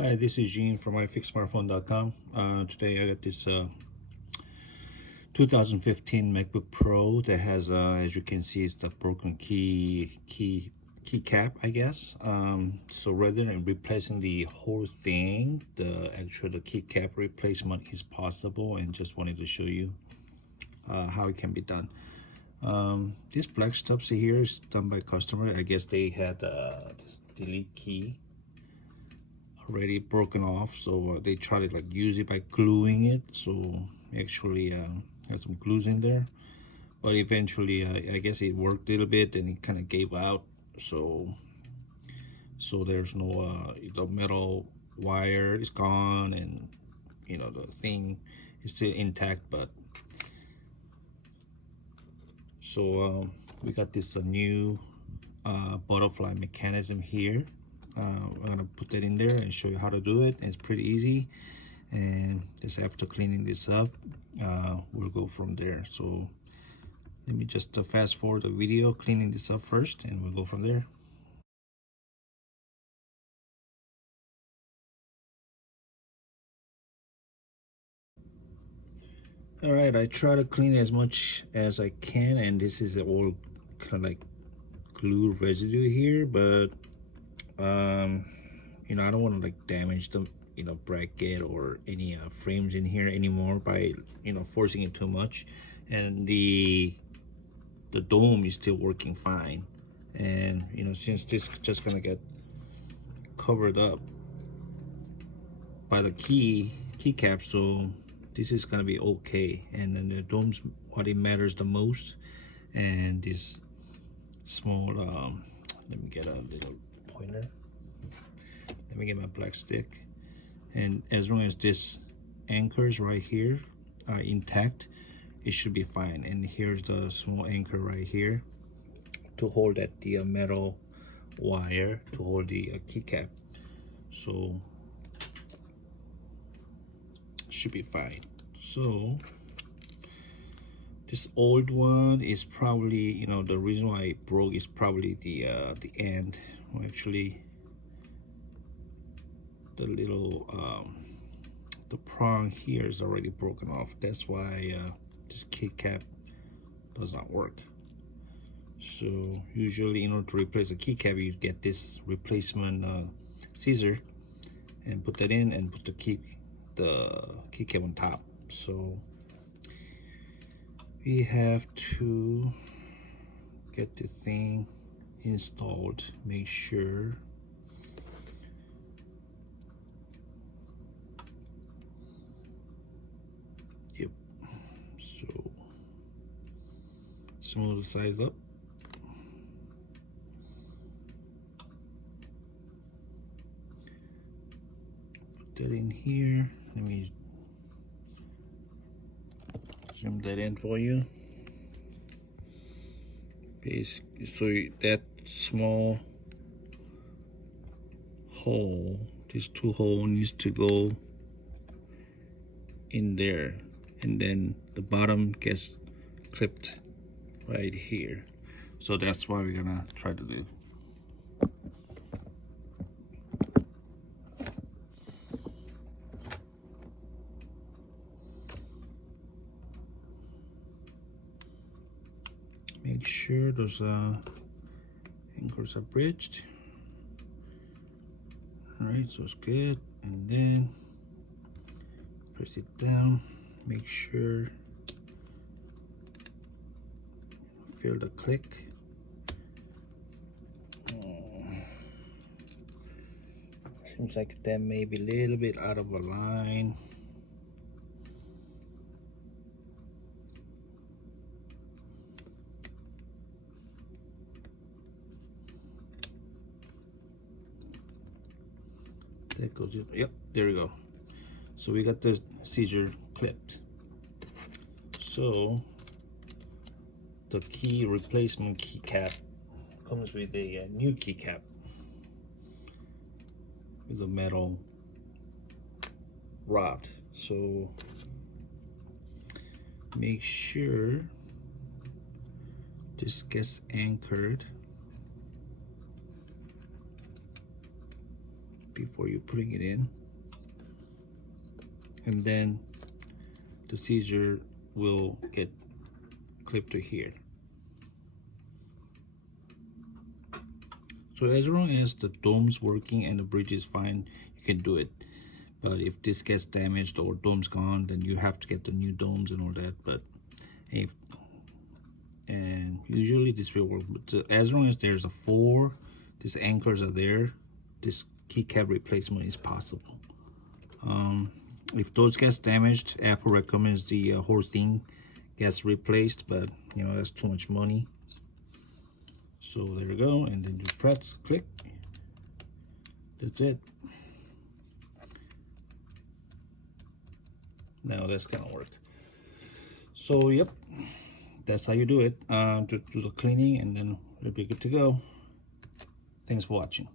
Hi, this is Gene from iFixSmartphone.com. Today I got this 2015 MacBook Pro that has, as you can see, it's the broken keycap, I guess. So rather than replacing the whole thing, the keycap replacement is possible, and just wanted to show you how it can be done. This black stuff here is done by customer. I guess they had this delete key already broken off, so they try to like use it by gluing it, so actually has some glues in there, but eventually I guess it worked a little bit and it kind of gave out, so there's no the metal wire is gone, and the thing is still intact. But so we got this new butterfly mechanism here. I'm gonna put that in there and show you how to do it. It's pretty easy, and just after cleaning this up, we'll go from there. So let me just fast forward the video, cleaning this up first, and we'll go from there. All right, I try to clean as much as I can, and this is all kind of like glue residue here, but I don't want to like damage the bracket or any frames in here anymore by forcing it too much. And the dome is still working fine, and since this is just gonna get covered up by the keycap, so this is gonna be okay. And then the dome's what it matters the most, and this small let me get a little pointer. Let me get my black stick, and as long as this anchors right here are intact, it should be fine. And here's the small anchor right here to hold the metal wire to hold the keycap, so should be fine. So this old one is probably, the reason why it broke is probably the end. Well, actually the little the prong here is already broken off. That's why this keycap does not work. So usually in order to replace a keycap, you get this replacement scissor and put that in and put the keycap on top. So we have to get the thing installed. Make sure so smooth the size up. Put that in here. Let me zoom that in for you. So that small hole, this two hole needs to go in there, and then the bottom gets clipped right here. So that's what we're gonna try to do. Make sure those anchors are bridged. All right, so it's good. And then press it down. Make sure feel the click. Seems like that may be a little bit out of line. That goes in. Yep, there we go. So we got the scissor clipped. So the key replacement keycap comes with a new keycap with a metal rod. So make sure this gets anchored before you putting it in, and then the scissor will get clipped to here. So as long as the dome's working and the bridge is fine, you can do it. But if this gets damaged or dome's gone, then you have to get the new domes and all that. But if, and usually this will work, but as long as there's a 4, these anchors are there, this keycap replacement is possible. If those gets damaged, Apple recommends the whole thing gets replaced, but you know, that's too much money. So there you go, and then just press, click, that's it. Now that's gonna work. So yep, that's how you do it. Just do the cleaning and then it'll be good to go. Thanks for watching.